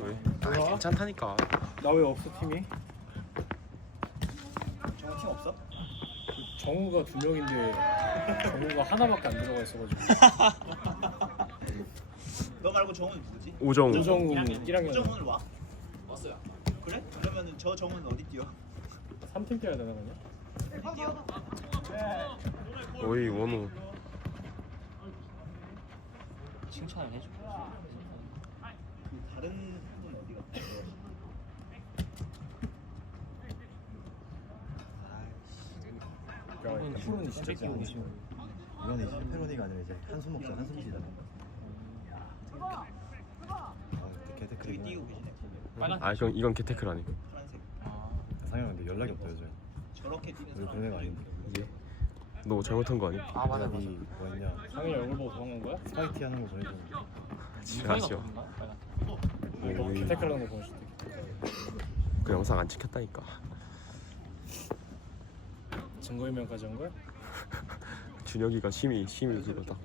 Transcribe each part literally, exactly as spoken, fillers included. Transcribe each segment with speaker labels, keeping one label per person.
Speaker 1: 왜? 아 괜찮다니까.
Speaker 2: 나 왜 없어 팀이?
Speaker 3: 정우 팀 없어?
Speaker 2: 정우가 두 명인데 정우가 하나밖에 안 들어가 있어가지고.
Speaker 3: 너 말고 정우는 누구지?
Speaker 1: 오정우.
Speaker 2: 오정우 일 학년
Speaker 3: 정우는 와? 왔어요. 그래? 그러면은 저 정우는 어디 뛰어?
Speaker 2: 삼 팀 뛰어야 되나 그냥?
Speaker 3: 어디 뛰어?
Speaker 1: 어이 원우.
Speaker 4: 칭찬을 해줘.
Speaker 3: 그 다른 분 어디 갔어?
Speaker 2: 그러니까 프로는 진짜
Speaker 4: 끼고 계시면
Speaker 5: 이건 이제 패러디가 아니라 이제 한숨 먹자 한숨 쉬잖아. 아,
Speaker 3: 저기
Speaker 5: 개테크리구나.
Speaker 3: 뛰고 계시네.
Speaker 4: 빨간.
Speaker 1: 아 이건 이건 개테크를 아니고.
Speaker 3: 파란색.
Speaker 4: 아,
Speaker 5: 상영 근데 연락이 없다 요즘.
Speaker 3: 저렇게 뛰는
Speaker 5: 우리
Speaker 3: 사람.
Speaker 5: 그런 애가 아닌데.
Speaker 1: 이게 너 잘못한 거 아니야?
Speaker 4: 아 맞아 맞아.
Speaker 5: 연락이 뭐였냐?
Speaker 2: 상현이 얼굴 보고 도망간 거야?
Speaker 5: 스파이티 하는 거 보내줬는데.
Speaker 1: 지라시오.
Speaker 4: 빨간.
Speaker 2: 이거
Speaker 1: 오이.
Speaker 2: 기태클하는 거 보여줄 때.
Speaker 1: 그 영상 안 찍혔다니까.
Speaker 2: 증거인명까지 한 거야?
Speaker 1: 준혁이가 심히 심히 그거다.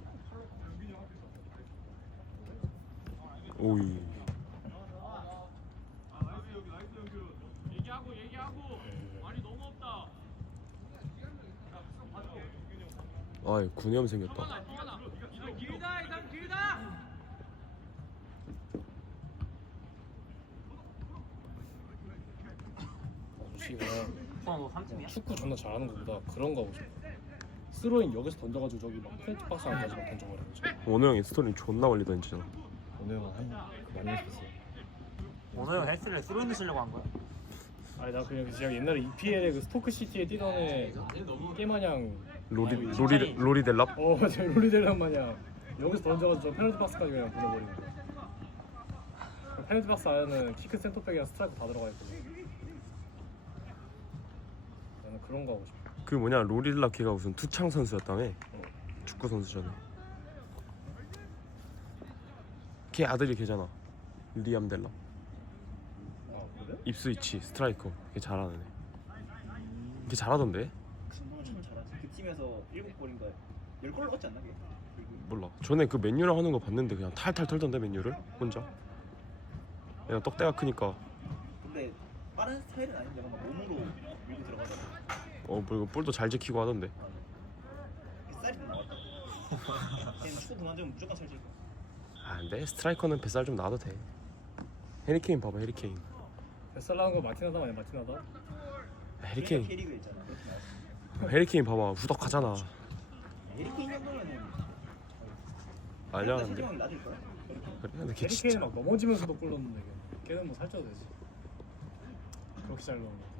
Speaker 1: 오이. 아이 구념 생겼다.
Speaker 2: 솔직히 그냥
Speaker 4: 어, 너 삼 팀이야?
Speaker 2: 축구 존나 잘하는 거보다 그런 거 하고 싶어. 스로잉 여기서 던져가지고 저기 막 페인트 박스 안까지 막 던져버리는 거지.
Speaker 1: 원우 형이 스토리 존나 멀리 던지잖아.
Speaker 5: 오늘 한 많이 했었어.
Speaker 4: 오늘 형 헬스를 쓰러있는 쓰려고 한 거야?
Speaker 2: 아니 나 그냥 제가 옛날에 이피엘에 그 스토크 시티에 뛰던 애 깨마냥
Speaker 1: 로리
Speaker 4: 아니,
Speaker 1: 로리
Speaker 4: 진짜니.
Speaker 1: 로리 델랍.
Speaker 2: 어 제 롤리델란 마냥 여기서 던져가지고 저 페널티 박스까지 그냥 보내버리는 거야. 그 페널티 박스 안에는 키크 센터백이랑 스트라이크 다 들어가 있거든. 나는 그런 거 하고 싶어.
Speaker 1: 그 뭐냐 로리 델랍 걔가 무슨 투창 선수였다며. 축구 선수잖아. 걔 아들이 걔잖아. 리암 델랍.
Speaker 2: 아 그래?
Speaker 1: 입스위치 스트라이커. 걔 잘하는 애. 걔 잘하던데?
Speaker 3: 승부는 참 잘하지. 그 팀에서 일곱 골인가 열 골 넣었지 않나 걔?
Speaker 1: 몰라. 전에 그 맨유랑 하는 거 봤는데 그냥 탈탈 털던데 맨유를 혼자. 얘가 떡대가 크니까
Speaker 3: 근데 빠른 스타일은 아닌데 막 몸으로 밀고 들어가잖아.
Speaker 1: 어 뭐 볼도 잘 지키고 하던데.
Speaker 3: 뱃살이 좀 나왔다. 걔는 축구 그만두면 무조건 살찔 거야.
Speaker 1: 아 근데 스트라이커는 뱃살 좀 나와도 돼. 해리케인 봐봐 해리케인.
Speaker 2: 뱃살 나는 거 마티나다 아니야 마티나다?
Speaker 1: 해리케인
Speaker 3: K리그에 있잖아. 그렇게 나왔어.
Speaker 1: 해리케인 봐봐 후덕하잖아.
Speaker 3: 해리케인 정도면은
Speaker 1: 아니야
Speaker 3: 세종이
Speaker 1: 근데
Speaker 3: 낮을 거야.
Speaker 1: 그래 근데 걔
Speaker 2: 해리케인
Speaker 1: 진짜
Speaker 2: 막 넘어지면서도 골 넣는데 걔. 걔는 뭐 살쪄도 되지. 그렇게 잘 넣는 거.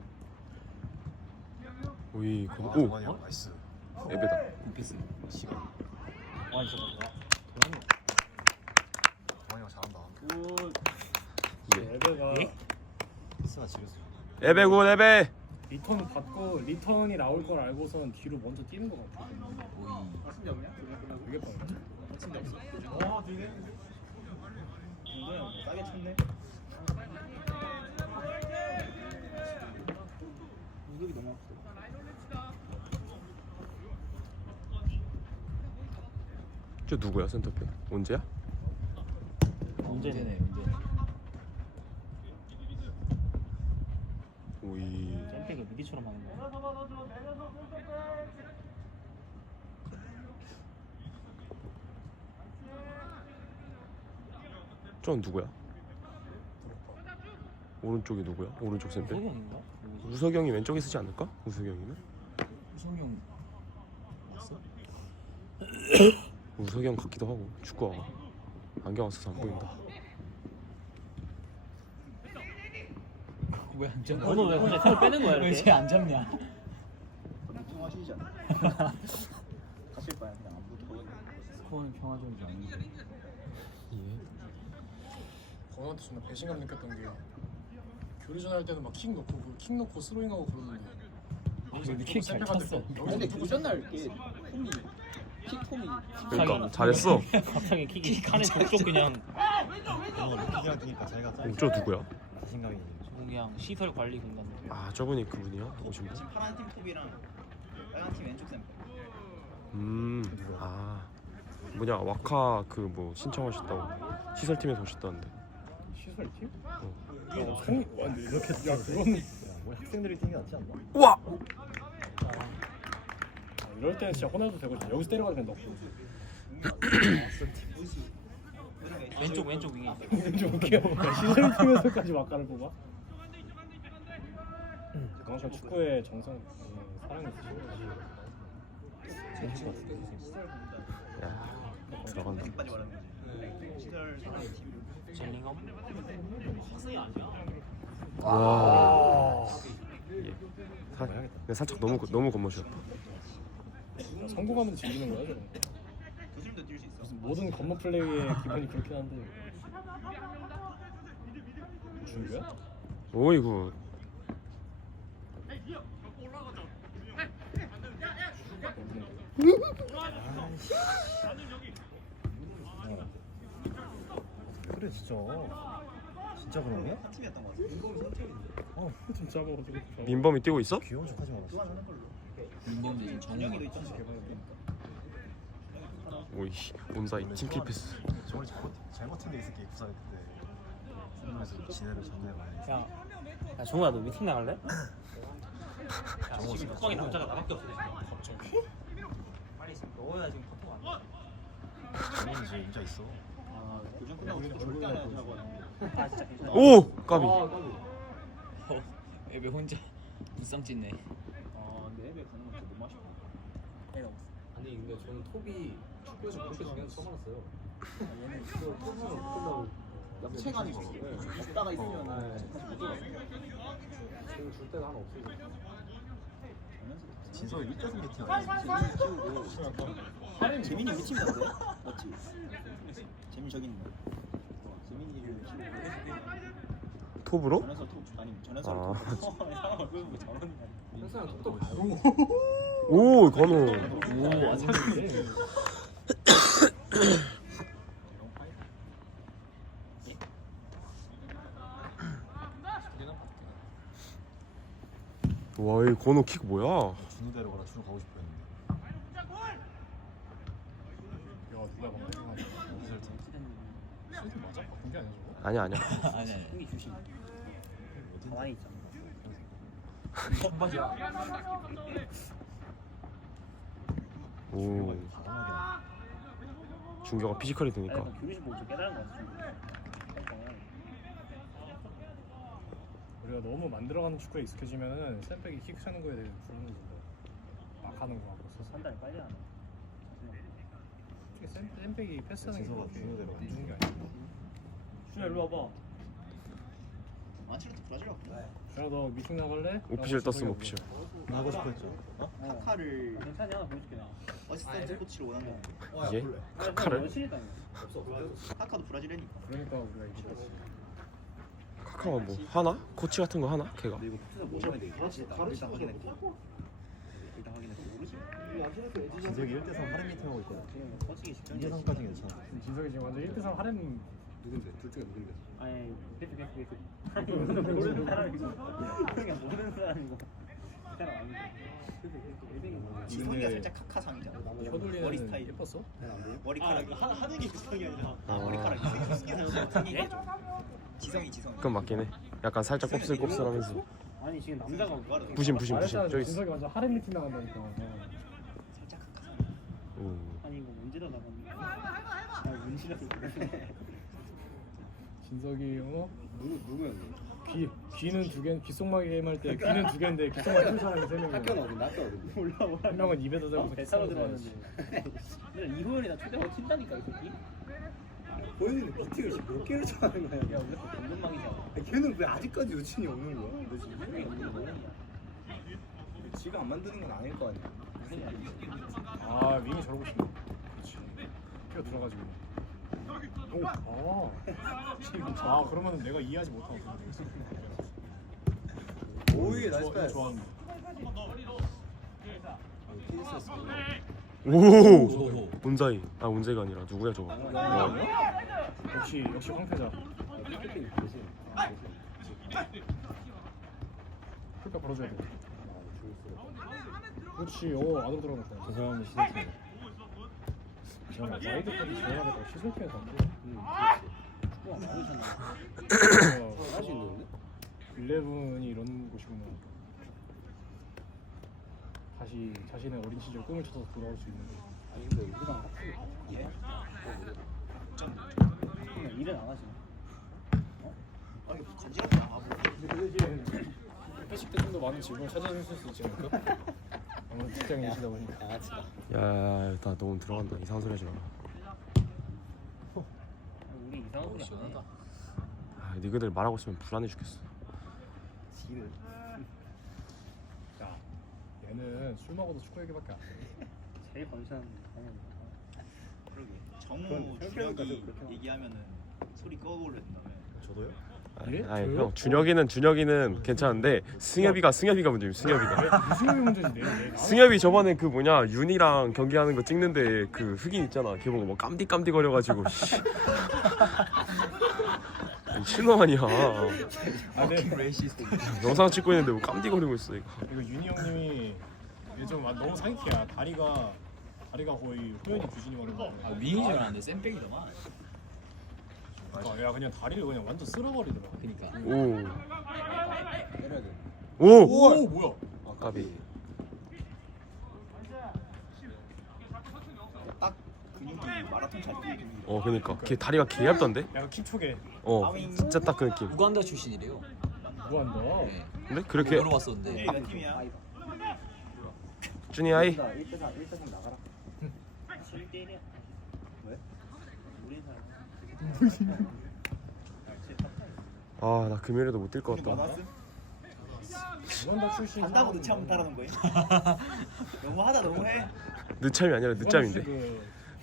Speaker 1: 오이 그,
Speaker 5: 아,
Speaker 1: 오
Speaker 5: 정환이 형 나이스.
Speaker 1: 에베다.
Speaker 4: 굿패스.
Speaker 5: 시간.
Speaker 4: 와 진짜 좋다.
Speaker 5: 정환이 형 잘한다.
Speaker 3: 굿.
Speaker 1: 예.
Speaker 2: 에베가
Speaker 4: 예?
Speaker 5: 패스가 지렸어.
Speaker 1: 에베 굿 에베.
Speaker 2: 리턴 받고 리턴이 나올 걸 알고선 뒤로 먼저 뛰는 거 같아.
Speaker 3: 승리 없냐? 그냥 끝나고.
Speaker 2: 되게 빠르네.
Speaker 3: 승리 없어. 어, 되게. 운동이 형 싸게 쳤네. 무릎이 너무 아프다.
Speaker 1: 저 누구야 센터백? 언제야?
Speaker 4: 문제네 문제.
Speaker 1: 오이
Speaker 4: 잼팩을 무기처럼 하는 거야.
Speaker 1: 저 누구야? 오른쪽이 누구야? 오른쪽 센터.
Speaker 4: 우석영인가? 누구지?
Speaker 1: 우석영이 왼쪽에 쓰지 않을까? 우석영이면?
Speaker 4: 우석영 맞어?
Speaker 1: 우석영 같기도 하고 축구하고 안경 안 써서 안 보인다.
Speaker 4: 왜 안 잡냐? 너는 왜 혼자 털 빼는 거야 이렇게? 왜 안 잡냐?
Speaker 3: 통화하시지 않나? 가실 바야 그냥 안 붙어.
Speaker 4: 스코어는 평화적이지 않은데.
Speaker 1: 예.
Speaker 2: 건우한테 존나 배신감 느꼈던 게 교류전 할 때는 막 킥 넣고 그 킥 넣고 스로잉하고 그러는데
Speaker 4: 근데 킥잘 쳤어.
Speaker 3: 근데 누구 맨날 이렇게 폼이 킥폼이
Speaker 1: 그러니까 잘했어.
Speaker 4: 갑자기 킥이 칸에 족족 그냥.
Speaker 5: 형 루키랑 뛰니까 자기가
Speaker 1: 오, 저 누구야?
Speaker 5: 자신감이 있는.
Speaker 4: 그냥 시설 관리 공간.
Speaker 1: 아 저분이 그분이야? 오신 분?
Speaker 3: 지금 파란 팀 톱이랑 빨간 팀 왼쪽 샘플.
Speaker 1: 음, 아 뭐냐 와카 그 뭐 신청하셨다고 시설팀에서 오셨다는데.
Speaker 2: 시설팀? 어, 성... 와, 근데 이렇게 야 그건
Speaker 5: 야, 뭐 학생들이 뛰는 게 낫지 않나?
Speaker 1: 우와.
Speaker 2: 아, 이럴 때는 진짜 혼내도 되고 여기서 때려가지고 그냥 넣고.
Speaker 4: 왼쪽 왼쪽 윙에
Speaker 2: 근데 좀 웃겨. 야, 시설팀에서까지 막가를 뽑아? 그만큼 축구의 정성, 음, 사랑이 있으시고.
Speaker 1: 야, 들어간다.
Speaker 3: 까지 말하는 거지. 시절 사랑의 팀.
Speaker 4: 젤링엄
Speaker 1: 와. 예. 사, 근데 살짝 너무 너무 겉멋이었다.
Speaker 2: 야, 성공하면 즐기는 거야 저거.
Speaker 3: 도심도 뛸 수 있어.
Speaker 2: 무슨 모든 겉멋 플레이의 기본이 그렇긴 한데. 준비야?
Speaker 1: 오이구.
Speaker 5: 그래 진짜. 진짜 그런 거야?
Speaker 3: 한 팀이었던 거 같아.
Speaker 5: 어,
Speaker 2: 진짜 뭐 어떻게
Speaker 1: 민범이 뛰고 있어?
Speaker 5: 귀여운 척하지 마라.
Speaker 4: 민범 대신
Speaker 3: 정혁이도
Speaker 4: 정혁이
Speaker 3: 있잖아.
Speaker 1: 오이 온사이 팀킬 패스.
Speaker 5: 저번에 잘못 잘못한 게 있을게 부산 그때. 선물에서 지네를 전내 많이 했어.
Speaker 4: 야, 야 정우야 너 미팅 나갈래? 야
Speaker 5: 정우
Speaker 4: 지금
Speaker 5: 진짜
Speaker 4: 뚜껑이
Speaker 5: 정우.
Speaker 4: 남자가 나밖에 없어 갑자기? 빨리 지금 넣어야 지금 커터가 안 돼.
Speaker 5: 정훈이 이제 인자 있어.
Speaker 3: 아, 교정 끝나고 축구 절대 안 해야지 하고.
Speaker 4: 아 진짜 괜찮아.
Speaker 1: 오 까비.
Speaker 4: 어, 애배 혼자 무쌍 찢네.
Speaker 3: 아, 근데 해외 가는 건 진짜 너무 아쉽다.
Speaker 6: 아니 근데 저는 톱이 축구에서 그렇게 중요한 처음 알았어요. 얘는 그걸 톱으로 끝나고
Speaker 3: 체가 아니고 없다가 있으면
Speaker 6: 지금 줄 데가 하나 없어요.
Speaker 5: 진석이 일 대 삼 개팀 아니야?
Speaker 3: 하림 재민이 우리 팀이다 그래? 맞지? 재민 저기 있는 거. 재민이를
Speaker 1: 톱으로?
Speaker 3: 전에서 톱 아니 전에서
Speaker 1: 아.
Speaker 3: 톱. 상황을 보면 저러는 거 아니야?
Speaker 6: 항상 톱도 가요.
Speaker 1: 오 건우.
Speaker 4: 오 아직
Speaker 1: 와이 건우 킥 뭐야?
Speaker 5: 준우 데려가라. 준우 가고 싶어 했는데.
Speaker 2: 야 누가 막
Speaker 5: 어디서 팀?
Speaker 2: 실드 맞아? 바꾼 게 아니야 저거?
Speaker 1: 아니야 아니야.
Speaker 4: 아니 아니
Speaker 3: 형이 주심. 가만히 있잖아.
Speaker 4: 청바지야.
Speaker 1: 오
Speaker 5: 과감하게 하네.
Speaker 1: 준규가 피지컬이 되니까.
Speaker 3: 교류심 보고 좀 깨달은 거 같아.
Speaker 2: 우리가 너무 만들어가는 축구에 익숙해지면은 샌백이 킥 차는 거에 대해 부르는 거고 막 하는 거 하고 있어서
Speaker 3: 한 달에 빨리 하네.
Speaker 2: 솔직히 샌, 샌백이 패스하는 게
Speaker 5: 진서가
Speaker 2: 그렇게
Speaker 5: 준우 데려가.
Speaker 2: 안 좋은 게 아니야.
Speaker 3: 준야 일로 와봐. 안첼로티 브라질 왔구나.
Speaker 2: 준아 너 미팅 나갈래?
Speaker 1: 오피셜
Speaker 2: 라고
Speaker 1: 떴으면
Speaker 2: 지석이
Speaker 1: 오피셜.
Speaker 5: 나 하고 싶어 했죠. 어?
Speaker 3: 카카를 괜찮이 하나 보여줄게 나. 어시스턴트 코치를 원한다.
Speaker 1: 이게 카카를?
Speaker 3: 카카도 브라질이니까.
Speaker 2: 그러니까 우리가 이기지.
Speaker 1: 카카가 뭐 하나? 코치 같은 거 하나? 걔가.
Speaker 3: 근데 이거 코치가 뭐 해야 돼? 일단 일단 확인해. 일단 확인해. 모르지.
Speaker 5: 진석이 일 대 삼 할인 미팅 하고 있거든.
Speaker 3: 지금 거치기 직전.
Speaker 5: 이 대 삼까지는 괜찮아.
Speaker 2: 진석이 지금 완전 일 대 삼 하렘
Speaker 6: 누군데? 둘 중에 누군데?
Speaker 3: 아니 베트 베트 베트. 아니 모르는 사람이고. 그냥 모르는 사람이고. 그 사람 아닌데. 지성이가 살짝 카카상이잖아. 머리
Speaker 2: 혀돌리는
Speaker 3: 스타일.
Speaker 2: 예뻤어?
Speaker 3: 머리카락이 하나 하는 게 지성이 아니라.
Speaker 1: 아.
Speaker 3: 머리카락이 생긴 게 좀. 지성이 지성.
Speaker 1: 그건 맞긴 해. 약간 살짝 곱슬곱슬하면서.
Speaker 3: 아니 지금 남자가
Speaker 1: 부심 부심 부심.
Speaker 2: 말했잖아
Speaker 1: 저기 있어.
Speaker 2: 진석이 완전 하렘 미팅 나간다니까. 어.
Speaker 3: 살짝 카카상.
Speaker 1: 오.
Speaker 3: 아니 이거 문제다 나갔네. 아 문제라서 그래.
Speaker 2: 진석이 어?
Speaker 6: 누구 누구였는데?
Speaker 2: 귀 귀는 두 개, 귓속마개 게임 할 때 귀는 두 개인데 귓속마개 한 사람이 세 명이야.
Speaker 6: 학교는 어딘데? 학교 어딘데?
Speaker 3: 몰라 몰라.
Speaker 2: 한 명은 입에다 대고
Speaker 3: 뱃살로 들어왔는데. 이호연이 나 초대하고 튄다니까 이 새끼.
Speaker 6: 보이는 미팅을 지금 몇 개를 좋아하는 거야?
Speaker 3: 야 우리 건전망이잖아.
Speaker 6: 아니, 걔는 왜 아직까지 여친이 없는 거야? 너 지금
Speaker 3: 분명히 없는 거 뭐냐?
Speaker 6: 지가 안 만드는 건 아닐 거 아니야?
Speaker 3: 무슨 일이야?
Speaker 2: 아 윙이 저러고 있네. 그렇지. 뛰어 들어가지고. 오. 아. 아 그러면 내가 이해하지 못하고.
Speaker 6: 오이 나이스 패스.
Speaker 2: 좋아하는데.
Speaker 1: 오. 온사이. 아 온사이가 아니라 누구야 저거? 어.
Speaker 2: 역시 역시 황태자. 그러니까 벌어줘야 돼. 그렇지. 오 안으로 들어갔다.
Speaker 5: 저 사람은 시대팀.
Speaker 2: 잠깐 와이드까지 지원하겠다. 시설팀에서 안 돼.
Speaker 3: 축구가 많이 쳤나?
Speaker 2: 일레븐이 이런 곳이구나. 다시 자신의 어린 시절 꿈을 찾아서 돌아올 수 있는 곳.
Speaker 6: 아니 근데 우리랑 합치고
Speaker 3: 예? 그냥 일은 안 하지. 어? 아니 간지럽다. 아, 뭐.
Speaker 2: 근데 그 대신 회식 때 좀 더 많은 질문을 찾아주실 수 있지 않을까? 아무래도 직장인이시다 보니까.
Speaker 6: 양아치다.
Speaker 1: 야야야 나 너무 들어간다. 이상한 소리 하지 마.
Speaker 3: 우리 이상한 소리 안 해.
Speaker 1: 아, 니그들 말하고 있으면 불안해 죽겠어.
Speaker 6: 지를.
Speaker 2: 야, 얘는 술 먹어도 축구 얘기밖에 안 해.
Speaker 3: 제일 감사한 당연히. 그러게. 정우
Speaker 6: 그건 생각해보니까 좀
Speaker 3: 준혁이
Speaker 6: 그렇게
Speaker 3: 얘기하면은 소리 꺼버렸다며.
Speaker 5: 저도요?
Speaker 2: 예?
Speaker 1: 아니
Speaker 2: 저요?
Speaker 1: 형 준혁이는 준혁이는 괜찮은데 승엽이가 승엽이가 문제임. 승엽이가.
Speaker 2: 왜? 무슨 형이 문제지 내? 내
Speaker 1: 승엽이 저번에 그 뭐냐 윤이랑 경기하는 거 찍는데 그 흑인 있잖아. 걔 보고 뭐 깜디깜디 거려가지고. 씨. 미친놈 아니야.
Speaker 2: 아, 네.
Speaker 5: 레이시스트.
Speaker 1: 영상 찍고 있는데 뭐 깜디 거리고 있어 이거.
Speaker 2: 이거 윤희 형님이 요즘 너무 사기캐야. 다리가 다리가 거의 호연이 규진이 말인 거
Speaker 4: 아
Speaker 2: 같아.
Speaker 4: 윙인 줄 알았는데 쌤백이더만.
Speaker 2: 그러니까 야 그냥 다리를 그냥 완전 쓸어버리더라.
Speaker 4: 그니까.
Speaker 1: 오.
Speaker 6: 때려야 돼.
Speaker 1: 오.
Speaker 2: 오 뭐야?
Speaker 6: 아,
Speaker 1: 까비.
Speaker 3: 딱 근육이 마라톤 잘 뛰는 근육.
Speaker 1: 어 그니까 걔 다리가 개 얇던데?
Speaker 2: 약간 킵초게
Speaker 1: 어 진짜 딱 그 느낌.
Speaker 4: 우간다 출신이래요.
Speaker 2: 무한다.
Speaker 4: 네.
Speaker 1: 근데 그렇게
Speaker 4: 물어봤었는데.
Speaker 3: 네, 몇 팀이야?
Speaker 1: 준이 아이.
Speaker 6: 일 대 삼, 일 대 삼 나가라.
Speaker 3: 일 대 일이야.
Speaker 6: 왜?
Speaker 3: 우리 사람.
Speaker 1: 아 나 금요일에도 못 뛸 것
Speaker 3: 근육
Speaker 1: 같다.
Speaker 3: 많았음?
Speaker 2: 무한다 출신.
Speaker 3: 한다고 늦지 않으면 따라는 거야? 너무하다 너무해.
Speaker 1: 늦참이 아니라 늦잠인데.
Speaker 2: 그,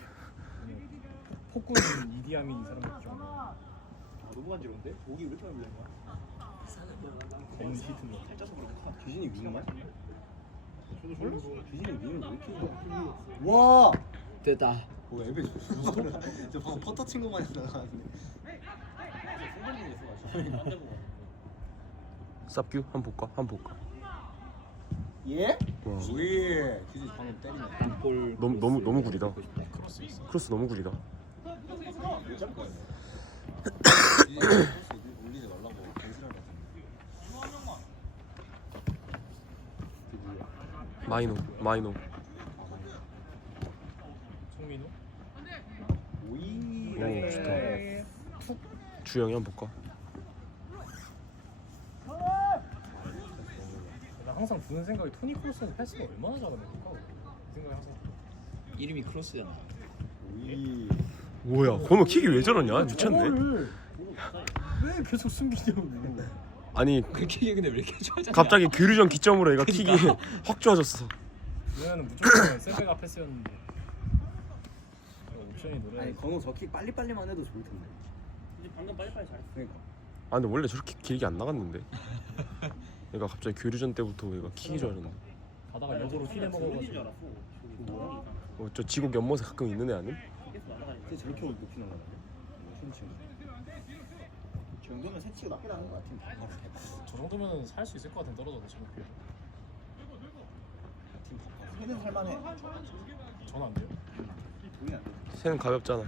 Speaker 2: 폭군 이디아민 이 사람 같죠.
Speaker 3: 아, 너무 간지러운데? 목이 왜 이렇게 많이 물리는 거야?
Speaker 2: 검은 히트너.
Speaker 3: 살쪄서 그런가?
Speaker 6: 규진이 위인가?
Speaker 2: 저도 졸려.
Speaker 6: 규진이 위인 왜 이렇게 와!
Speaker 4: 됐다.
Speaker 6: 뭐 앱에 저 방금 퍼터 친 것만 해서 나가는데.
Speaker 1: 쌉규 한 볼까? 한 볼까?
Speaker 6: 예?
Speaker 1: 와
Speaker 6: 왜? 규진 방금 때리네.
Speaker 4: 볼.
Speaker 1: 너무 너무 너무 구리다.
Speaker 2: 크로스 있어.
Speaker 1: 크로스 너무 구리다.
Speaker 6: 왜잡 거야? 규진 올리지 말라고 변신하는 거 같은데.
Speaker 1: 마이노 마이노.
Speaker 2: 송민호?
Speaker 6: 오이.
Speaker 1: 오 좋다. 주영이 한 볼까?
Speaker 2: 나 항상 드는 생각이 토니 크로스는 패스가 얼마나 잘하는 걸까? 그 생각이 항상 들어.
Speaker 4: 이름이 크로스잖아.
Speaker 6: 오이.
Speaker 1: 뭐야 범호 킥이 왜 저러냐? 미쳤네.
Speaker 2: 저거를 왜 계속 숨기냐고.
Speaker 1: 아니
Speaker 4: 그 킥이 근데 왜 이렇게 좋아하잖아.
Speaker 1: 갑자기 교류전 기점으로 얘가 킥이 확 좋아졌어.
Speaker 2: 왜냐면 무조건 셀베가 패스였는데 옵션이 노래.
Speaker 6: 아니 건호 저킥 빨리빨리만 해도 좋을 텐데.
Speaker 3: 방금 빨리빨리 잘했어.
Speaker 6: 그러니까.
Speaker 1: 아 근데 원래 저렇게 길게 안 나갔는데. 얘가 갑자기 교류전 때부터 얘가 킥이 좋아졌네.
Speaker 2: 가다가 역으로 휘내 먹어가지고.
Speaker 6: 뭐야?
Speaker 1: 어, 저 지곡 연못에 가끔 있는 애 아님?
Speaker 6: 근데 저렇게 높이 날아가네. 춘치.
Speaker 3: 저 정도면 새치고 나쁘지 않은 것 같은데.
Speaker 2: 저 정도면 살 수 있을 것 같은 떨어져도 저렇게.
Speaker 3: 새는 살만해.
Speaker 2: 전안 돼요?
Speaker 3: 보이는 안 돼.
Speaker 1: 새는 가볍잖아.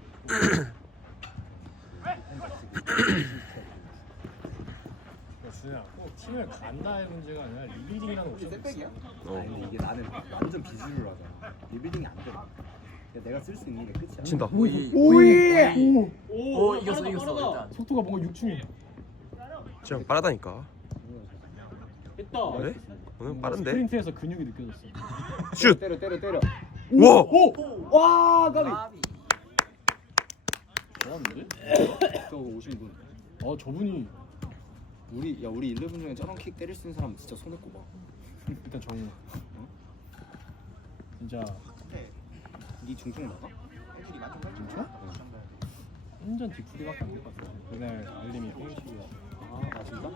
Speaker 2: 준현아 꼭 팀을 간다의 문제가 아니라 리빌딩이라는 옵션이
Speaker 3: 셋백이야?
Speaker 1: 어.
Speaker 6: 아니 근데 이게 나는 완전 비주류를 하잖아. 리빌딩이 안 돼. 그러니까 내가 쓸 수 있는 게 끝이야.
Speaker 1: 친다.
Speaker 4: 오이.
Speaker 2: 오이!
Speaker 4: 오 이겼어 이겼어 일단.
Speaker 2: 속도가 뭔가 육중이야.
Speaker 1: 지금 빠르다니까.
Speaker 2: 했다.
Speaker 1: 그래? 오늘 빠른데?
Speaker 2: 스프린트에서 근육이 느껴졌어.
Speaker 1: 슛!
Speaker 6: 때려 때려 때려.
Speaker 1: 와!
Speaker 2: 오!
Speaker 6: 와 가비.
Speaker 4: 까비.
Speaker 2: 잘하는데?
Speaker 6: 저거 오신 분.
Speaker 2: 아 저분이
Speaker 6: 우리 야 우리 일레븐 중에 저런 킥 때릴 수 있는 사람 진짜 손에 꼽아.
Speaker 2: 일단 정우. 진짜
Speaker 3: 근데
Speaker 6: 네 중통 나가?
Speaker 3: 애들이 맞은 걸
Speaker 2: 진짜? 완전 뒷풀이밖에 안 될 것 같아. 그날 알림이 형식이야.
Speaker 6: 아 진짜?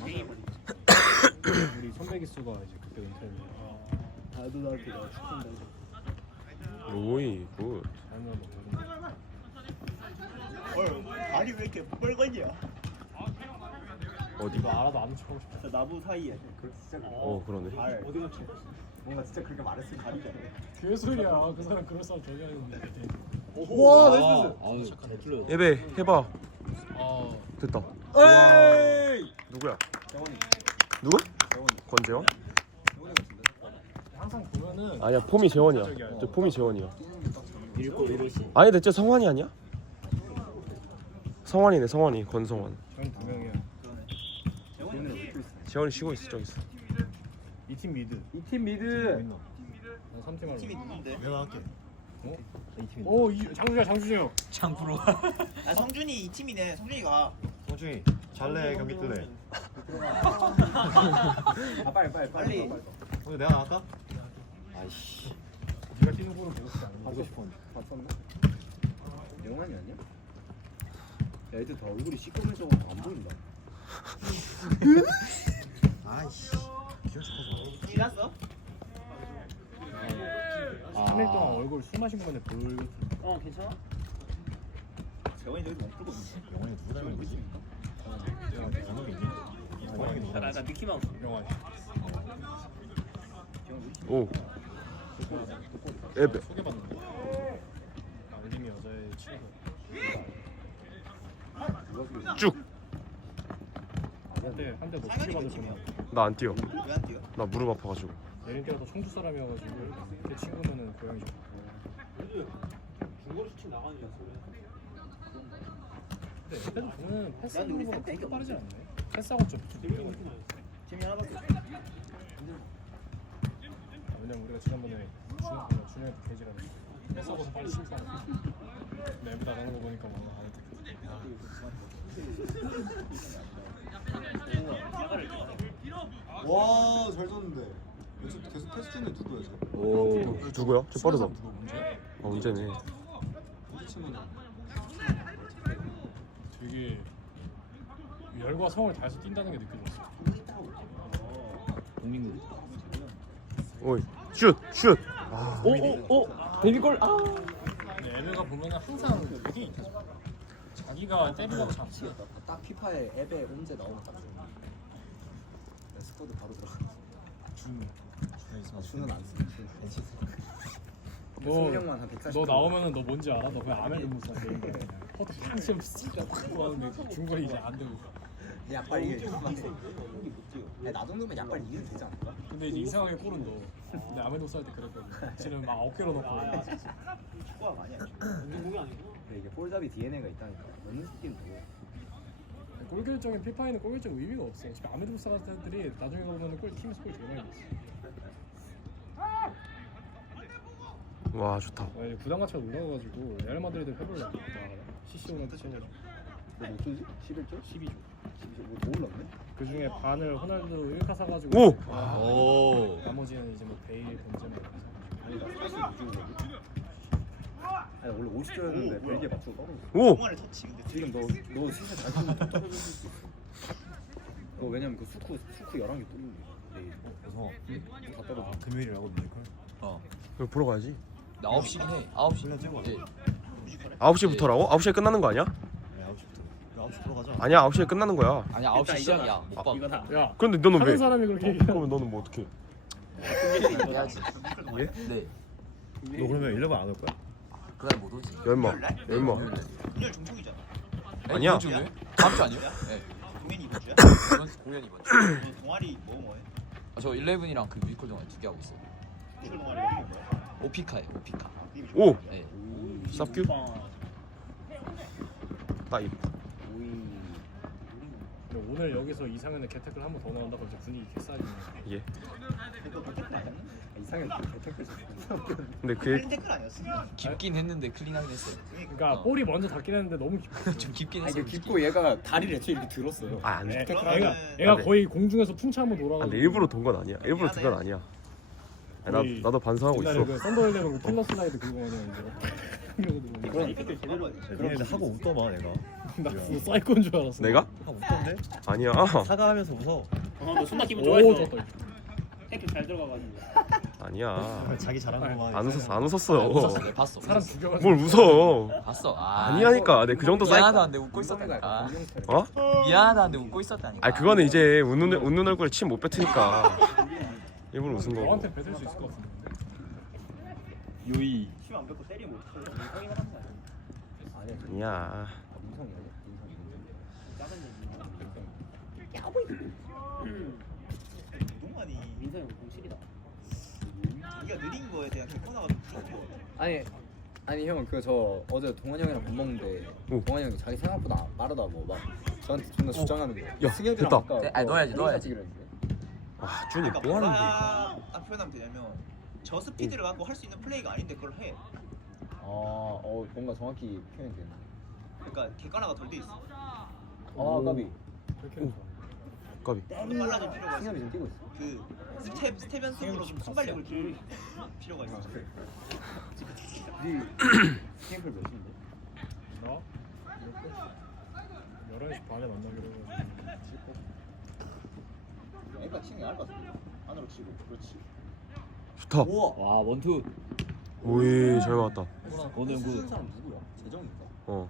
Speaker 2: 우리 선배 기수가 이제 그때 은퇴했는데
Speaker 6: 나도 나한테 나 축구한다 해서.
Speaker 1: 오이 굿.
Speaker 2: 잘못 먹거든.
Speaker 3: 헐 발이 왜 이렇게 뻘건이야?
Speaker 1: 어디?
Speaker 2: 이거 알아도 안 척하고 싶다.
Speaker 3: 저 나무 사이에
Speaker 6: 그렇 진짜 그래.
Speaker 1: 어 그러네.
Speaker 3: 발
Speaker 6: 어디 놓쳐? 뭔가 진짜 그렇게 말했으면 가리잖아.
Speaker 2: 개소리야. 그 사람 그럴 사람 전혀 아닌데.
Speaker 6: 와
Speaker 4: 아유 잘 뚫려.
Speaker 1: 예배 해봐.
Speaker 2: 아
Speaker 1: 됐다.
Speaker 6: 에이!
Speaker 1: 누구야?
Speaker 3: 재원이.
Speaker 1: 누구?
Speaker 3: 재원이.
Speaker 1: 권재원?
Speaker 3: 재원이 같은데?
Speaker 2: 항상 보면은
Speaker 1: 아니야 폼이 재원이야. 저 폼이 재원이야.
Speaker 3: 일고 일호시.
Speaker 1: 아니 대체 성환이 아니야? 성환이네 성환이 권성환.
Speaker 2: 저희 두 명이야.
Speaker 3: 재원이는 어디 있어?
Speaker 1: 재원이 쉬고 있어 저기 있어.
Speaker 2: 이 팀 미드.
Speaker 6: 이 팀 미드.
Speaker 2: 나 삼 팀 할래.
Speaker 3: 팀이 누군데?
Speaker 5: 내가 할게.
Speaker 2: 어?
Speaker 5: 이 팀이.
Speaker 2: 오, 이 장준이야, 장준이.
Speaker 4: 장프로.
Speaker 3: 아 성준이 이 팀이네. 성준이가.
Speaker 5: 성중이 잘래 경기 뜰래.
Speaker 6: 아 빨리 빨리
Speaker 3: 빨리.
Speaker 5: 오늘 내가 나갈까? 아이씨.
Speaker 2: 네가 뛰는 거를 보고 싶지 않아.
Speaker 5: 보고 싶었는데.
Speaker 6: 봤었나? 영환이 아니야? 야 애들 다 얼굴이 시꺼매서 안 보인다.
Speaker 5: 아이씨. 기억 싶어서.
Speaker 3: 지났어?
Speaker 2: 삼 일 동안 얼굴 술 마신 건데 볼.
Speaker 3: 어 괜찮아? 재원이 저기 못 풀고 있네.
Speaker 5: 영원히 누구 닮은 거지? 내가 닮은 게 있니? 영원히 누구 닮은 거지?
Speaker 3: 미키마우스.
Speaker 2: 영환이.
Speaker 1: 오. 에베.
Speaker 2: 소개받는 거. 알림이 여자의 친구.
Speaker 1: 쭉.
Speaker 2: 한때 한때 너
Speaker 3: 상현이
Speaker 2: 소개받을
Speaker 3: 몇 팀이야?
Speaker 2: 거면
Speaker 1: 나 안 뛰어.
Speaker 3: 왜 안 뛰어?
Speaker 1: 나 무릎 아파가지고.
Speaker 2: 내린 때가 또 청주 사람이어가지고 걔 친구면은 고양이 좀.
Speaker 6: 중거리 슈팅 나가는 줄
Speaker 2: 근데 애들 보면 패스
Speaker 3: 난 우리
Speaker 2: 하는 거보다
Speaker 3: 팬
Speaker 2: 좀 빠르지 않나요? 패스하고 좀 느려.
Speaker 3: 재미 하나밖에 없어.
Speaker 2: 왜냐면 우리가 지난번에 준영 준영한테 개지라고 패스하고서 빨리 심사. 근데 애들 안 하는 거 보니까 뭔가 안
Speaker 7: 와, 잘 줬는데. 계속 계속 패스 주는 누구야, 저?
Speaker 1: 오. 누구야? 저 빠르다.
Speaker 2: 누구 문제?
Speaker 1: 아 문제네.
Speaker 7: 어디 치면
Speaker 2: 되게 열과 성을 다해서 뛴다는 게 느껴졌어.
Speaker 6: 국민들.
Speaker 1: 오이. 슛 슛. 아.
Speaker 6: 오오오 데뷔골 아.
Speaker 2: 근데 애들가 보면은 항상 되게 익혀져. 자기가 때리려고 참.
Speaker 6: 미치겠다. 딱 피파에 앱에 언제 나오는 거 같아. 스쿼드 바로 들어가.
Speaker 2: 준.
Speaker 6: 수는 안 쓰. 벤치 쓰.
Speaker 2: 너,
Speaker 6: 승량만 한 백사십.
Speaker 2: 너 나오면은 너 뭔지 알아? 너 그냥 아멜 못 사는 거야. 포트 팡 시험 쓰고 하는데 중거리 이제 안 되고.
Speaker 6: 약발 이게. 나 정도면 약발 이기면 되지 않을까?
Speaker 2: 근데 이제 이상하게 골은 넣어. 근데 아멜 못 살 때 그랬거든. 지금 막 어깨로 넣고.
Speaker 3: 축구가 많이 안 돼.
Speaker 6: 근데 이게 볼잡이 디엔에이가 있다니까. 넣는 스킬은 돼.
Speaker 2: 골 결정인 피파에는 골 결정 의미가 없어. 지금 아멜 못 살 때들이 나중에 보면은 골 팀에서 골 되게 많이 넣었어.
Speaker 1: 와 좋다.
Speaker 2: 와, 이제 구단 가치가 올라가가지고 레알 마드리드 해볼래. 씨씨오한테 쳐가지고.
Speaker 6: 너몇 조지? 십일 조?
Speaker 2: 십이 조.
Speaker 6: 뭐더 올랐네?
Speaker 2: 그 중에 반을 호날두 일 카 사가지고.
Speaker 1: 오!
Speaker 2: 아,
Speaker 5: 오.
Speaker 2: 나머지는 이제 뭐 베일, 벤제마 이렇게 사가지고.
Speaker 6: 아니 나 사실 이 조거든. 아니 원래 오십 조였는데 벨기에 맞추고 떨어졌어.
Speaker 1: 오.
Speaker 3: 동아리 터치 근데
Speaker 6: 지금 너너 진짜 잘 치면 더 떨어질 수 있어. 너 왜냐면 그 수쿠 수쿠 열한 개 뚫린대. 내일.
Speaker 5: 그래서
Speaker 6: 다 떨어져.
Speaker 5: 금요일이라고 보니까.
Speaker 8: 어.
Speaker 1: 이거 보러 가야지.
Speaker 8: 나 아홉 시긴 해. 아홉 시.
Speaker 5: 신나 찍어.
Speaker 8: 예.
Speaker 1: 아홉 시부터라고? 아홉 시에 끝나는 거 아니야?
Speaker 5: 네, 아홉 시부터. 아홉 시 들어가자.
Speaker 1: 아니야 아홉 시에 끝나는 거야.
Speaker 8: 아니 아홉 시
Speaker 3: 일단
Speaker 8: 시작이야.
Speaker 3: 이거다.
Speaker 8: 못 봐.
Speaker 3: 이거다.
Speaker 2: 야,
Speaker 1: 그런데 너는
Speaker 2: 하는
Speaker 1: 왜?
Speaker 2: 사람이 그렇게
Speaker 1: 어,
Speaker 2: 얘기해.
Speaker 1: 그러면 너는 뭐 어떻게?
Speaker 8: 해야지.
Speaker 1: 예?
Speaker 8: 네.
Speaker 5: 너 그러면 일 번 안 올 거야?
Speaker 8: 그날 못 오지.
Speaker 1: 열마.
Speaker 8: 네,
Speaker 1: 열마.
Speaker 3: 오늘 중통이잖아.
Speaker 8: 네,
Speaker 1: 아니야.
Speaker 8: 이번 주네? 다음 주 아니에요? 네.
Speaker 3: 공연이 이번 주야?
Speaker 8: 이번 공연 이번 주.
Speaker 3: 너 동아리 뭐 뭐해?
Speaker 8: 아, 저 일레븐이랑 그 뮤지컬 동아리 두 개 하고 있어요.
Speaker 3: 축구 동아리 이름이 뭐야?
Speaker 8: 오피카예요. 오피카.
Speaker 3: 이름이
Speaker 1: 오.
Speaker 8: 네.
Speaker 1: 쌉규. 따입.
Speaker 2: 근데 오늘 여기서 이상현의 개태클 한 번 더 나온다고 이제 분위기 개싸지네.
Speaker 1: 예.
Speaker 6: 이상해. 개태클 진짜.
Speaker 1: 근데 그 얘기-
Speaker 3: 클린 태클 아니었어?
Speaker 8: 깊긴 했는데 클린하긴 했어요.
Speaker 2: 그러니까
Speaker 8: 어.
Speaker 2: 볼이 먼저 닿긴 했는데 너무 깊어.
Speaker 8: 좀 깊긴
Speaker 6: 아니
Speaker 8: 했어요.
Speaker 6: 이게 깊고 얘가 다리를 애초에 이렇게 들었어요.
Speaker 1: 아, 안 돼.
Speaker 2: 애,
Speaker 3: 그러면은-
Speaker 2: 애가 애가
Speaker 1: 아, 네.
Speaker 2: 거의 공중에서 풍차 한번
Speaker 1: 아,
Speaker 2: 돌아가지고.
Speaker 1: 근데 일부러 돈 건 아니야. 일부러 든 건 아니야. 아니, 나
Speaker 2: 우리
Speaker 1: 나도 반성하고
Speaker 2: 옛날에
Speaker 1: 있어.
Speaker 2: 그 썬더 일레븐 그 필러 슬라이드 그거 마냥 이제 이러고 들어오는
Speaker 3: 그런 이들 제대로
Speaker 5: 얘네들 하고 웃더만 얘가.
Speaker 2: 나 그거 사이코인 줄 알았어.
Speaker 1: 내가?
Speaker 5: 하고 웃던데?
Speaker 1: 아니야.
Speaker 5: 사과하면서 웃어.
Speaker 3: 너숨 막히면
Speaker 2: 오, 좋다.
Speaker 3: 태클 잘 들어가가지고.
Speaker 1: 아니야.
Speaker 5: 자기 잘하는 거만.
Speaker 1: 안 웃었어. 안
Speaker 8: 아,
Speaker 1: 웃었어.
Speaker 8: 웃었어. 네, 봤어.
Speaker 2: 사람
Speaker 8: 웃었어.
Speaker 2: 죽여가지고.
Speaker 1: 뭘 웃어?
Speaker 8: 봤어. 아,
Speaker 1: 아니야니까. 내 그 정도 사이.
Speaker 8: 미안하다는데 웃고 있었다니까.
Speaker 1: 어?
Speaker 8: 미안하다는데 웃고 있었다니까.
Speaker 1: 아 그거는 이제 웃는 웃는 얼굴에 침 못 뱉으니까 일부러 웃은 거고.
Speaker 2: 너한테 뱉을 수 있을 것 같은데.
Speaker 6: 요이.
Speaker 3: 힘안 뺏고 때리면 못해. 형이만 하는 거 아니야?
Speaker 6: 아니야. 그
Speaker 1: 아니야.
Speaker 6: 민성이 아니야. 민성이.
Speaker 3: 작은 얘기. 민선이 공실이다.
Speaker 4: 우리가 느린 거에 대한 객관화가 좀 부족해.
Speaker 6: 아니 아니 형 그 저 어제 동환 형이랑 밥 먹는데
Speaker 1: 오.
Speaker 6: 동환 형이 자기 생각보다 빠르다고 막 저한테 존나 주장하는 거예요.
Speaker 1: 야,
Speaker 6: 승엽이랑
Speaker 1: 됐다.
Speaker 6: 아까
Speaker 8: 아, 넣어야지,
Speaker 6: 뭐
Speaker 8: 넣어야지.
Speaker 6: 찍기로 했는데.
Speaker 1: 아 준이
Speaker 4: 그러니까
Speaker 1: 뭐 하는데?
Speaker 4: 뭐라 표현하면 되냐면 저 스피드를 갖고 할 수 있는 플레이가 아닌데 그걸 해.
Speaker 6: 아어 뭔가 정확히 표현이 되네.
Speaker 4: 그러니까 객관화가 덜 돼 있어.
Speaker 6: 아 까비.
Speaker 2: 그렇게 해서
Speaker 1: 까비.
Speaker 4: 좀 빨라질 필요가 있어.
Speaker 6: 승엽이 지금 뛰고 있어.
Speaker 4: 그 스텝 스텝 연습으로 좀 순발력을 기를 필요가 있어.
Speaker 6: 우리 캠프 몇 시인데?
Speaker 2: 나 열한 시 반에 만나기로 해가지고
Speaker 4: 그러니까 치는 게 얇았어. 안으로 치고 그렇지.
Speaker 1: 좋다.
Speaker 6: 와 원투.
Speaker 1: 오이 잘 맞았다.
Speaker 6: 오늘
Speaker 5: 쓰는
Speaker 6: 그
Speaker 5: 사람 누구야? 재정인가?
Speaker 1: 어.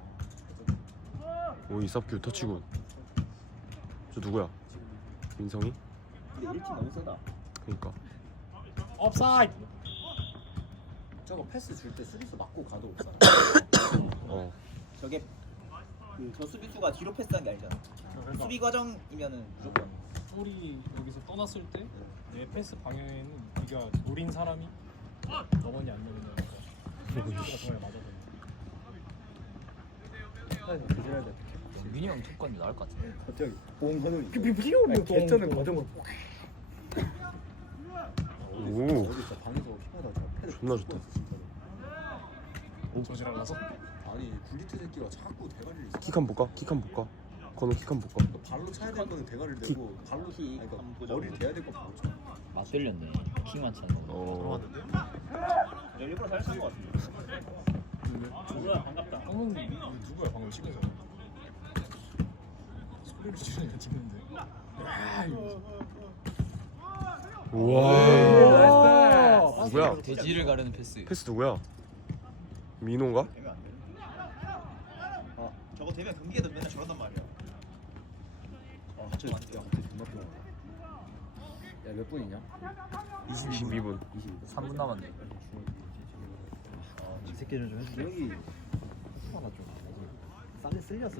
Speaker 5: 아
Speaker 1: 오이 쌉큐 터치굿. 저 누구야? 민성이?
Speaker 4: 근데 일 팀 너무 세다.
Speaker 1: 그니까.
Speaker 2: 업사이드.
Speaker 5: 저거 패스 줄 때 수비수 맞고 가도 없잖아.
Speaker 1: 어.
Speaker 4: 저게 그 저 수비수가 뒤로 패스한 게 아니잖아.
Speaker 2: 그러니까
Speaker 4: 수비 과정이면은 무조건.
Speaker 2: 볼이 여기서 떠났을 때 내 패스 방향에는 네가 노린 사람이 넘었냐 안 넘었냐 그러니까 정말 맞아 보여.
Speaker 6: 그지랄 돼.
Speaker 8: 민이 형 톱관이 나을 것 같은데.
Speaker 6: 갑자기 봉 하는.
Speaker 2: 비비비오
Speaker 6: 아니, 개쩌는 과정을.
Speaker 1: 오.
Speaker 5: 어디 진짜 방에서 키보다 저 패드
Speaker 1: 존나 좋다.
Speaker 2: 저지랄라서
Speaker 5: 아니 굴리트 새끼가 자꾸 대가리를 있어.
Speaker 1: 킥 한 번 볼까? 킥 한 번 볼까? 건우 킥 한 번 볼까?
Speaker 5: 그러니까 발로 차야 될 거는 대가리를
Speaker 1: 킥.
Speaker 5: 대고 발로
Speaker 4: 킥
Speaker 5: 아니, 그러니까
Speaker 4: 한번 보자.
Speaker 5: 머리를 대야 될 거 바로 쳐.
Speaker 8: 맞들렸네. 킥만 차는 거.
Speaker 1: 어.
Speaker 4: 일부러 잘 쓴 것 같은데. 누구야 반갑다.
Speaker 2: 형은 누구야 방금 찍어서 소리를 지르니까 찍는데 아 이거
Speaker 1: 우와. 누구야?
Speaker 8: 돼지를 가르는 패스.
Speaker 1: 패스 누구야? 민호인가?
Speaker 4: 되면 안 되는. 아 저거 되면 경기에도 맨날 저런단 말이야.
Speaker 5: 아 갑자기 야 갑자기 존나 피곤하다.
Speaker 6: 야몇 분이냐?
Speaker 1: 이십이 분.
Speaker 8: 삼 분 남았네.
Speaker 5: 이 새끼는 좀 해주세요. 여기 하나 좀 쌀이 쓸렸어요.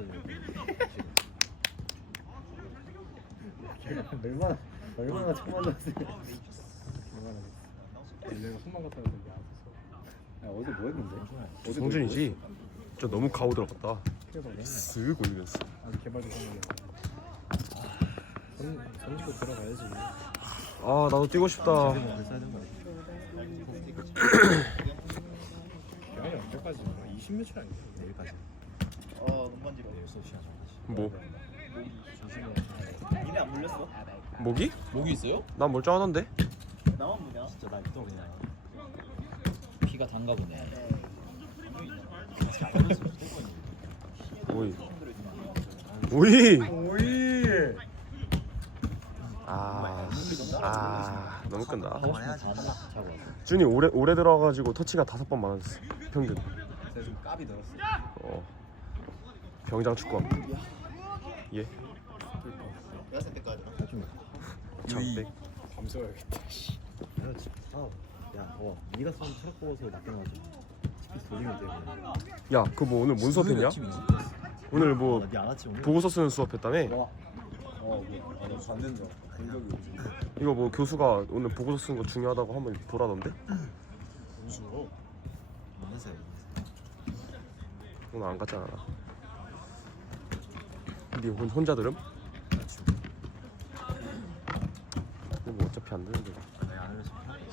Speaker 5: 얼마나 얼마나 처음 만났어요.
Speaker 2: 내가 손만 갖다 놨는데 안 썼어.
Speaker 6: 야 어제 뭐 했는데? 어제
Speaker 1: 성준이지? 저 너무 가오 들어갔다.
Speaker 2: 그래서 맨날
Speaker 1: 쓱 올리면서.
Speaker 2: 아직 개발도 생각이 던 던지고 들어가야지.
Speaker 1: 아 나도 뛰고 싶다.
Speaker 2: 대안이 언제까지? 이십 며칠 아니야?
Speaker 5: 내일까지.
Speaker 4: 어 너무 간지러워.
Speaker 5: 내일 수업 시간 전까지.
Speaker 1: 뭐?
Speaker 4: 니네 안 물렸어?
Speaker 1: 목이?
Speaker 8: 목이 있어요?
Speaker 1: 난 멀쩡하던데?
Speaker 4: 나만 무냐?
Speaker 5: 진짜 나 또 그냥
Speaker 8: 피가 단가 보네.
Speaker 1: 오이. 오이. 오이. 아, 아 너무 끈다.
Speaker 8: 하고 싶으면 다 하나 자고 왔어.
Speaker 1: 준이 올해 올해 들어가지고 터치가 다섯 번 많았어. 평균.
Speaker 5: 제가 좀 까비 들었어.
Speaker 1: 어. 병장 축구. 예.
Speaker 4: 몇 살 때까지?
Speaker 1: 천백.
Speaker 2: 밤새워야겠다.
Speaker 5: 그렇지. 아, 야, 어, 네가 쏜 트럭 보고서 맡겨놔가지고 스피드 돌리면 돼.
Speaker 1: 야, 그 뭐 오늘 뭔 수업했냐?
Speaker 8: 팀이지?
Speaker 1: 오늘 뭐
Speaker 5: 네안 왔지 오늘?
Speaker 1: 보고서 쓰는 수업했다며?
Speaker 5: 와. 어, 뭐, 아, 나 봤는데 공격이 오지.
Speaker 1: 이거 뭐 교수가 오늘 보고서 쓰는 거 중요하다고 한번 보라던데?
Speaker 2: 무서워.
Speaker 5: 안녕하세요.
Speaker 1: 오늘 안 갔잖아. 나. 네 혼- 혼자 들음? 근데 뭐 어차피 안 되는데.
Speaker 5: 내가 안 해서 편하지.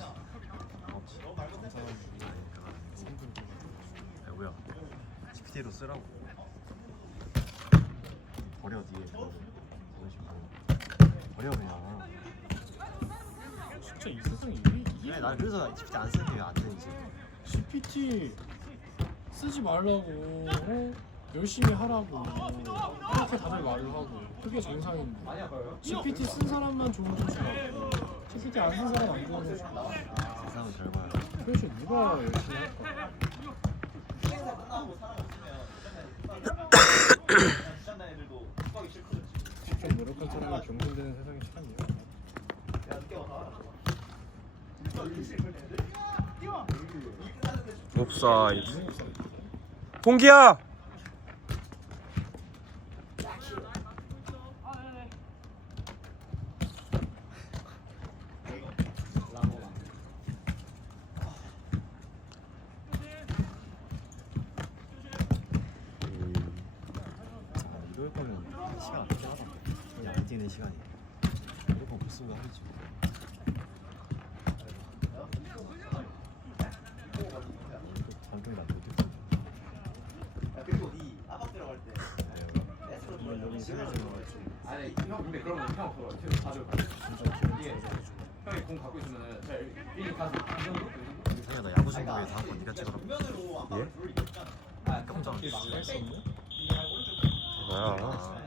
Speaker 5: 야, 뭐야? 지피티로 쓰라고. 버려 뒤에 그거. 그런 식으로. 버려 그냥.
Speaker 2: 진짜 이 세상에 이게 이게
Speaker 5: 그래, 난 그래서 지피티 안 쓰는 게 안 되지.
Speaker 2: 지피티 쓰지 말라고 어? 열심히 하라고 그렇게 다들 말을 하고 그게 정상인데 지피티 쓴 사람만 좋은 소식하고 지피티 안 쓴 사람 안 좋은 소식하고
Speaker 5: 세상은 결과야.
Speaker 2: 도대체 누가 열심히 할까? 직접 노력한 사람이 경쟁되는 세상이 참이야.
Speaker 1: 옵사이드. 홍기야.
Speaker 5: 시간 안 되긴 하던데. 양 뛰는 시간이. 무조건 급수가 하겠지. 장경이 안 되지.
Speaker 3: 그리고 네 아박 들어갈 때
Speaker 5: 여기 생활 들어가지.
Speaker 6: 아니 형 근데 그러면 형 그거 계속 가져. 이게 형이 공 갖고 있으면은 일 가서 이 정도?
Speaker 5: 상현아 나 야구 중국에 다음번 네가 찍어라.
Speaker 1: 예?
Speaker 5: 깜짝 놀랐어.
Speaker 2: 이게 망했었네?
Speaker 1: 뭐야